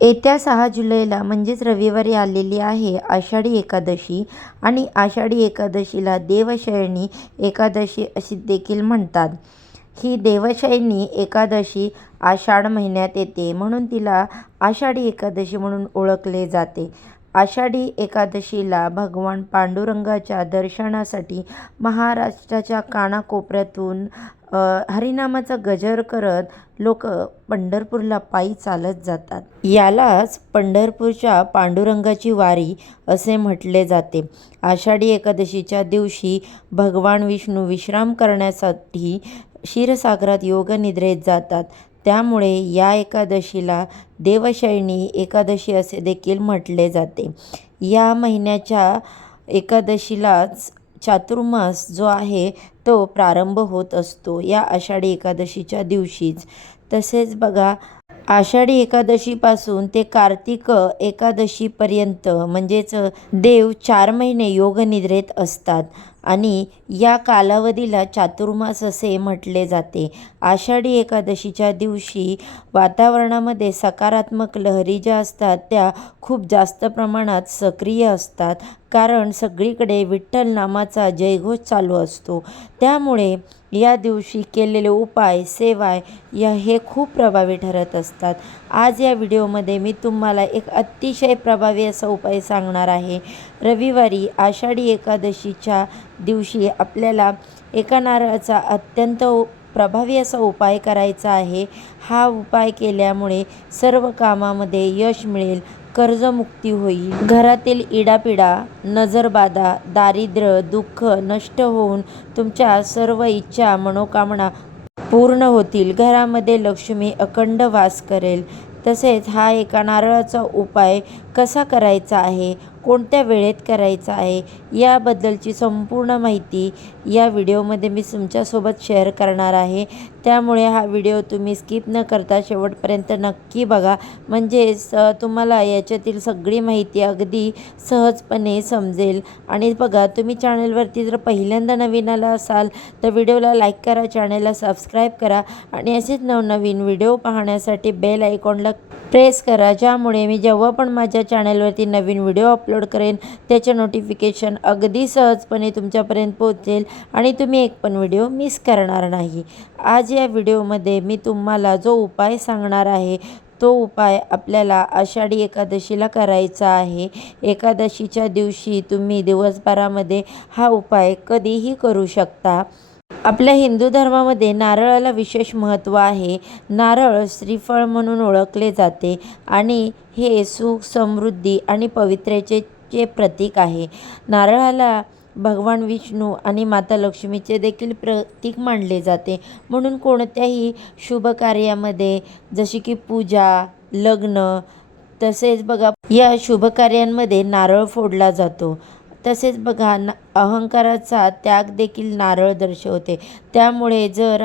येत्या सहा जुलैला म्हणजेच रविवारी आलेली आहे आषाढी एकादशी. आणि आषाढी एकादशीला देवशयनी एकादशी अशी देखील म्हणतात. ही देवशयनी एकादशी आषाढ महिन्यात येते म्हणून तिला आषाढी एकादशी म्हणून ओळखले जाते. आषाढी एकादशीला भगवान पांडुरंगाच्या दर्शनासाठी महाराष्ट्राच्या कानाकोपऱ्यातून हरिनामाचा गजर करत लोक पंढरपूरला पायी चालत जातात. यालाच पंढरपूरच्या पांडुरंगाची वारी असे म्हटले जाते. आषाढी एकादशीच्या दिवशी भगवान विष्णू विश्राम करण्यासाठी क्षीरसागरात योगनिद्रेत जातात. त्यामुळे या एकादशीला देवशयनी एकादशी असे देखील म्हटले जाते. या महिन्याच्या एकादशीलाच चातुर्मास जो आहे तो प्रारंभ होत असतो या आषाढी एकादशीच्या दिवशीच. तसेच बघा आषाढी एकादशीपासून ते कार्तिक एकादशीपर्यंत म्हणजेच देव चार महिने योगनिद्रेत असतात. आणि या कालावधीला चातुर्मास असे म्हटले जाते. आषाढी एकादशीच्या दिवशी वातावरणामध्ये सकारात्मक लहरी ज्या असतात. त्या खूप जास्त प्रमाणात सक्रिय असतात. कारण सगळीकडे विठ्ठल नामाचा जयघोष चालू असतो. त्यामुळे या दिवशी केलेले उपाय सेवा या हे खूप प्रभावी ठरत असतात. आज या व्हिडिओमध्ये मी तुम्हाला एक अतिशय प्रभावी असा उपाय सांगणार आहे. रविवारी आषाढी एकादशीच्या दिवशी आपल्याला एका नारळाचा अत्यंत प्रभावी असा उपाय करायचा आहे. हा उपाय केल्यामुळे सर्व कामामध्ये यश मिळेल कर्जमुक्ती होईल. घरातील इडापिडा नजरबाधा दारिद्र्य दुःख नष्ट होऊन तुमच्या सर्व इच्छा मनोकामना पूर्ण होतील. घरामध्ये लक्ष्मी अखंड वास करेल. तसेच हा एका नारळाचा उपाय कसा करायचा आहे? कोणत्या वेळेत करायचा आहे याबद्दलची संपूर्ण माहिती या व्हिडिओमध्ये मी तुमच्यासोबत शेअर करणार आहे. त्यामुळे हा व्हिडिओ तुम्ही स्किप न करता शेवटपर्यंत नक्की बघा. म्हणजेच तुम्हाला याच्यातील सगळी माहिती अगदी सहजपणे समजेल. आणि बघा तुम्ही चॅनलवरती जर पहिल्यांदा नवीन आला असाल तर व्हिडिओला लाईक करा चॅनलला सबस्क्राईब करा. आणि असेच नवनवीन व्हिडिओ पाहण्यासाठी बेल आयकॉनला प्रेस करा ज्यामुळे मी जेव्हा पण माझ्या चॅनलवरती नवीन व्हिडिओ अपलोड करेन त्याचे नोटिफिकेशन अगदी सहजपणे तुमच्यापर्यंत पोहोचेल आणि तुम्ही एक पण व्हिडिओ मिस करणार नाही. आज या व्हिडिओमध्ये मी तुम्हाला जो उपाय सांगणार आहे तो उपाय आपल्याला आषाढी एकादशीला करायचा आहे. एकादशीच्या दिवशी तुम्ही दिवसभरामध्ये हा उपाय कधीही करू शकता. आपल्या हिंदू धर्मामध्ये नारळाला विशेष महत्त्व आहे. नारळ श्रीफळ म्हणून ओळखले जाते आणि हे सुख समृद्धी आणि पवित्रेचे चे प्रतीक आहे. नारळाला भगवान विष्णू आणि माता लक्ष्मीचे देखील प्रतीक मानले जाते. म्हणून कोणत्याही शुभ कार्यामध्ये जशी की पूजा लग्न तसेच बघा या शुभ कार्यांमध्ये नारळ फोडला जातो. तसेच बघा न अहंकाराचा त्याग देखील नारळ दर्शवते. त्यामुळे जर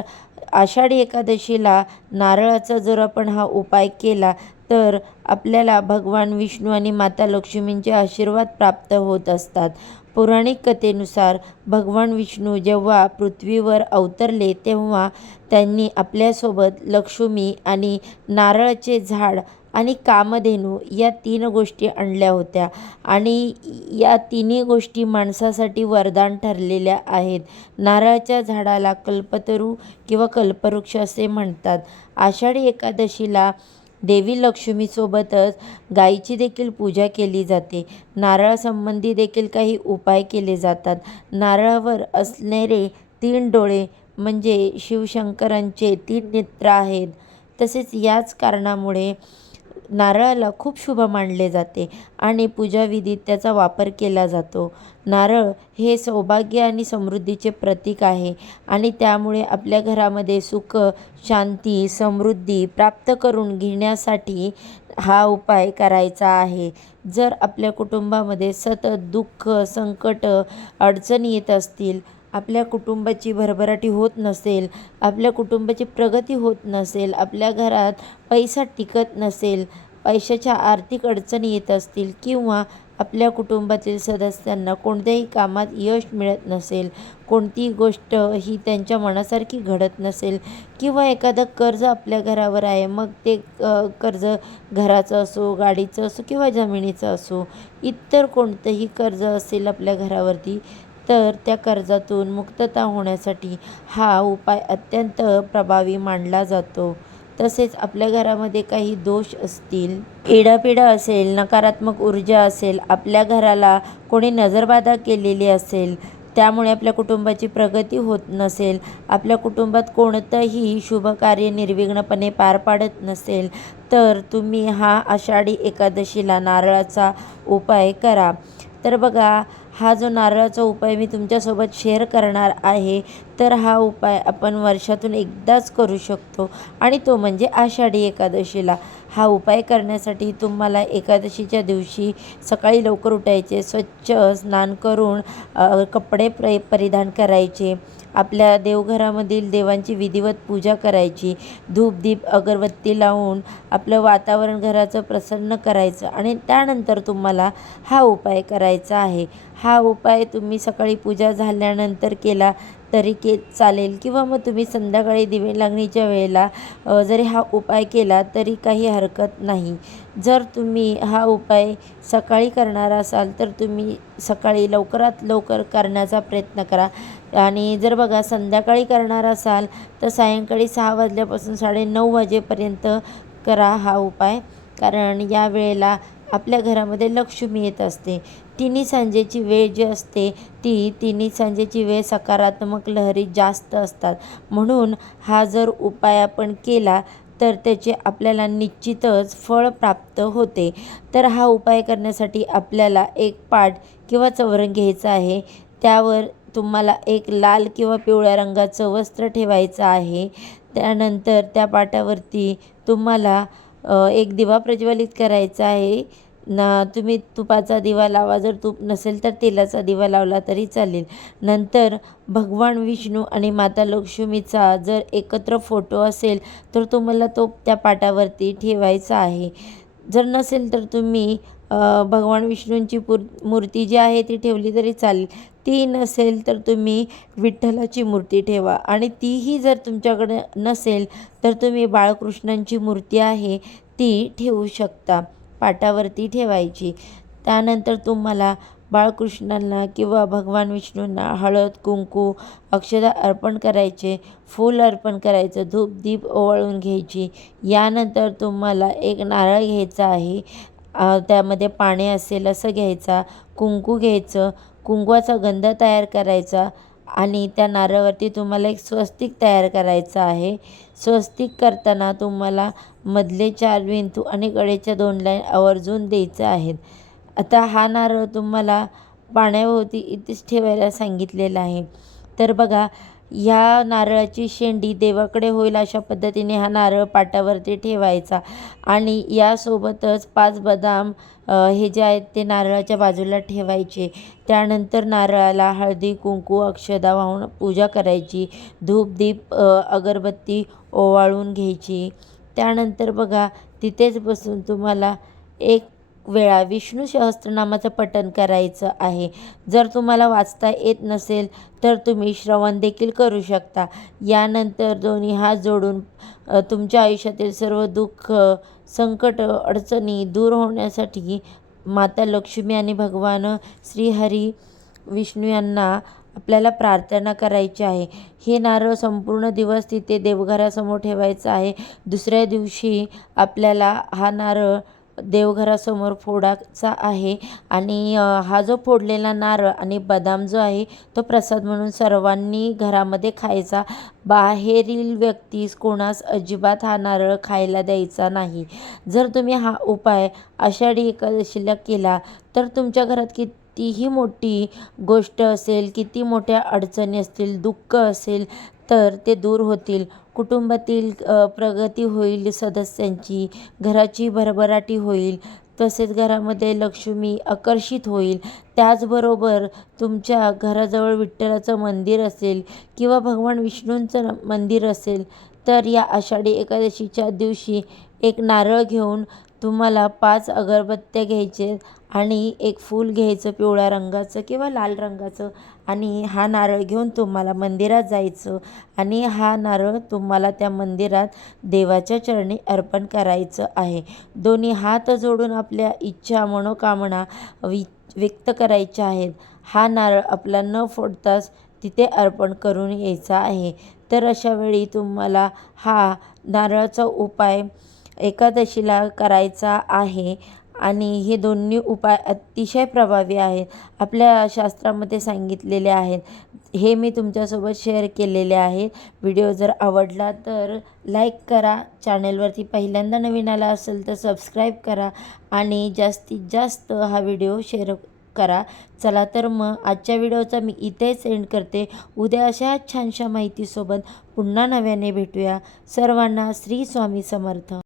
आषाढी एकादशीला नारळाचा जर आपण हा उपाय केला तर आपल्याला भगवान विष्णू आणि माता लक्ष्मींचे आशीर्वाद प्राप्त होत असतात. पौराणिक कथेनुसार भगवान विष्णू जेव्हा पृथ्वीवर अवतरले तेव्हा त्यांनी आपल्यासोबत लक्ष्मी आणि नारळाचे झाड आणि कामधेनू या तीन गोष्टी आणल्या होत्या. आणि या तिन्ही गोष्टी माणसासाठी वरदान ठरलेल्या आहेत. नारळाच्या झाडाला कल्पतरू किंवा कल्पवृक्ष असे म्हणतात. आषाढी एकादशीला देवी लक्ष्मीसोबतच गायीची देखील पूजा केली जाते. नारळासंबंधी देखील काही उपाय केले जातात. नारळावर असणारे तीन डोळे म्हणजे शिवशंकरांचे तीन नेत्र आहेत. तसेच याच कारणामुळे नारळाला खूप शुभ मानले जाते आणि पूजाविधीत त्याचा वापर केला जातो. नारळ हे सौभाग्य आणि समृद्धीचे प्रतीक आहे आणि त्यामुळे आपल्या घरामध्ये सुख शांती समृद्धी प्राप्त करून घेण्यासाठी हा उपाय करायचा आहे. जर आपल्या कुटुंबामध्ये सतत दुःख संकट अडचणी येत असतील आपल्या कुटुंबाची भरभराटी होत नसेल आपल्या कुटुंबाची प्रगती होत नसेल आपल्या घरात पैसा टिकत नसेल पैशाच्या आर्थिक अडचणी येत असतील किंवा आपल्या कुटुंबातील सदस्यांना कोणत्याही कामात यश मिळत नसेल कोणतीही गोष्ट ही त्यांच्या मनासारखी घडत नसेल किंवा एखादं कर्ज आपल्या घरावर आहे मग ते कर्ज घराचं असो गाडीचं असो किंवा जमिनीचं असो इतर कोणतंही कर्ज असेल आपल्या घरावरती तर त्या कर्जातून मुक्तता होण्यासाठी हा उपाय अत्यंत प्रभावी मानला जातो. तसेच आपल्या घरामध्ये काही दोष असतील इडापिडा असेल नकारात्मक ऊर्जा असेल आपल्या घराला कोणी नजरबाधा केलेली असेल त्यामुळे आपल्या कुटुंबाची प्रगती होत नसेल आपल्या कुटुंबात कोणतंही शुभ कार्य निर्विघ्नपणे पार पाडत नसेल तर तुम्ही हा आषाढी एकादशीला नारळाचा उपाय करा. तर बघा हा जो नारळाचा उपाय मी तुमच्यासोबत शेअर करणार आहे तर हा उपाय आपण वर्षातून एकदाच करू शकतो. आणि तो म्हणजे आषाढी एकादशीला. हा उपाय करण्यासाठी तुम्हाला एकादशीच्या दिवशी सकाळी लवकर उठायचे स्वच्छ स्नान करून कपडे प्र परिधान करायचे. आपल्या देवघरामधील देवांची विधिवत पूजा करायची. धूप दीप अगरबत्ती लावून आपलं वातावरण घराचं प्रसन्न करायचं आणि त्यानंतर तुम्हाला हा उपाय करायचा आहे. हा उपाय तुम्ही सकाळी पूजा झाल्यानंतर केला तरी के चालेल किंवा मग तुम्ही संध्याकाळी दिवे लागणीच्या वेळेला जरी हा उपाय केला तरी काही हरकत नाही. जर तुम्ही हा उपाय सकाळी करणार असाल तर तुम्ही सकाळी लवकरात लवकर करण्याचा प्रयत्न करा. आणि जर बघा संध्याकाळी करणार असाल तर सायंकाळी सहा वाजल्यापासून साडेनऊ वाजेपर्यंत करा हा उपाय. कारण या वेळेला आपल्या घरामध्ये लक्ष्मी येत असते. तिन्ही सांजेची वेळ जी असते ती तिन्ही सांजेची वेळ सकारात्मक लहरी जास्त असतात. म्हणून हा जर उपाय आपण केला तर त्याचे आपल्याला निश्चितच फळ प्राप्त होते. तर हा उपाय करण्यासाठी आपल्याला एक पाट किंवा चवरण घ्यायचं आहे. त्यावर तुम्हाला एक लाल किंवा पिवळ्या रंगाचं वस्त्र ठेवायचं आहे. त्यानंतर त्या पाटावरती तुम्हाला एक दिवा प्रज्वलित करायचा आहे. ना तुम्ही तुपाचा दिवा लावा. जर तूप नसेल तर तेलाचा दिवा लावला तरी चालेल. नंतर भगवान विष्णू आणि माता लक्ष्मीचा जर एकत्र फोटो असेल तर तुम्हाला तो त्या पाटावरती ठेवायचा आहे. जर नसेल तर तुम्ही भगवान विष्णूंची पुर मूर्ती जी आहे ती ठेवली तरी चालेल. ती नसेल तर तुम्ही विठ्ठलाची मूर्ती ठेवा. आणि तीही जर तुमच्याकडे नसेल तर तुम्ही बाळकृष्णांची मूर्ती आहे ती ठेवू शकता. पाटावरती ठेवायची. त्यानंतर तुम्हाला बाळकृष्णांना किंवा भगवान विष्णूंना हळद कुंकू अक्षदा अर्पण करायचे फूल अर्पण करायचं धूप दीप ओवाळून घ्यायची. यानंतर तुम्हाला एक नारळ घ्यायचा आहे. त्यामध्ये पाणी असेल असं घ्यायचा कुंकू घ्यायचं कुंकवाचा गंध तयार करायचा आणि त्या नारळावरती तुम्हाला एक स्वस्तिक तयार करायचं आहे. स्वस्तिक करताना तुम्हाला मधले चार विंतू आणि कडेच्या दोन लाईन आवर्जून द्यायचं आहेत आता हा नारळ तुम्हाला पाण्याभोवती इथेच ठेवायला सांगितलेला आहे. तर बघा ह्या नारळाची शेंडी देवाकडे होईल अशा पद्धतीने हा नारळ पाटावरती ठेवायचा. आणि यासोबतच पाच बदाम हे जे आहेत ते नारळाच्या बाजूला ठेवायचे. त्यानंतर नारळाला हळदी कुंकू अक्षदा वाहून पूजा करायची. धूप दीप अगरबत्ती ओवाळून घ्यायची. त्यानंतर बघा तिथेच बसून तुम्हाला एक वेळा विष्णू सहस्त्रनामाचं पठण करायचं आहे. जर तुम्हाला वाचता येत नसेल तर तुम्ही श्रवण देखील करू शकता. यानंतर दोन्ही हात जोडून तुमच्या आयुष्यातील सर्व दुःख संकट अडचणी दूर होण्यासाठी माता लक्ष्मी आणि भगवान श्रीहरी विष्णू यांना आपल्याला प्रार्थना करायची आहे. हे नारळ संपूर्ण दिवस तिथे देवघरासमोर ठेवायचं आहे. दुसऱ्या दिवशी आपल्याला हा नारळ देवघरासमोर फोडाचा आहे. आणि हा जो फोडलेला नारळ आणि बदाम जो आहे तो प्रसाद म्हणून सर्वांनी घरामध्ये खायचा. बाहेरील व्यक्तीस कोणास अजिबात हा नारळ खायला द्यायचा नाही. जर तुम्ही हा उपाय आषाढी एकादशीला केला तर तुमच्या घरात कितीही मोठी गोष्ट असेल किती मोठ्या अडचणी असतील दुःख असेल तर ते दूर होतील. कुटुंबातील प्रगती होईल सदस्यांची घराची भरभराटी होईल तसेच घरामध्ये लक्ष्मी आकर्षित होईल. त्याचबरोबर तुमच्या घराजवळ विठ्ठलाचं मंदिर असेल किंवा भगवान विष्णूंचं मंदिर असेल तर या आषाढी एकादशीच्या दिवशी एक नारळ घेऊन तुम्हाला पाच अगरबत्त्या घ्यायचे आणि एक फूल घ्यायचं पिवळ्या रंगाचं किंवा लाल रंगाचं आणि हा नारळ घेऊन तुम्हाला मंदिरात जायचं आणि हा नारळ तुम्हाला त्या मंदिरात देवाच्या चरणी अर्पण करायचं आहे. दोन्ही हात जोडून आपल्या इच्छा मनोकामना वि व्यक्त करायच्या आहेत. हा नारळ आपला न फोडताच तिथे अर्पण करून यायचा आहे. तर अशावेळी तुम्हाला हा नारळाचा उपाय एकादशीला करायचा आहे. आणि हे दोन्ही उपाय अतिशय प्रभावी आहेत. आपल्या शास्त्रामध्ये सांगितलेले आहेत. हे मी तुमच्यासोबत शेअर केलेले आहेत. व्हिडिओ जर आवडला तर लाईक करा. चॅनलवरती पहिल्यांदा नवीन आला असेल तर सबस्क्राईब करा. आणि जास्तीत जास्त हा व्हिडिओ शेअर करा. चला तर मग आजच्या व्हिडिओचा मी इथेच एंड करते. उद्या अशा छानशा माहितीसोबत पुन्हा नव्याने भेटूया. सर्वांना श्री स्वामी समर्थ.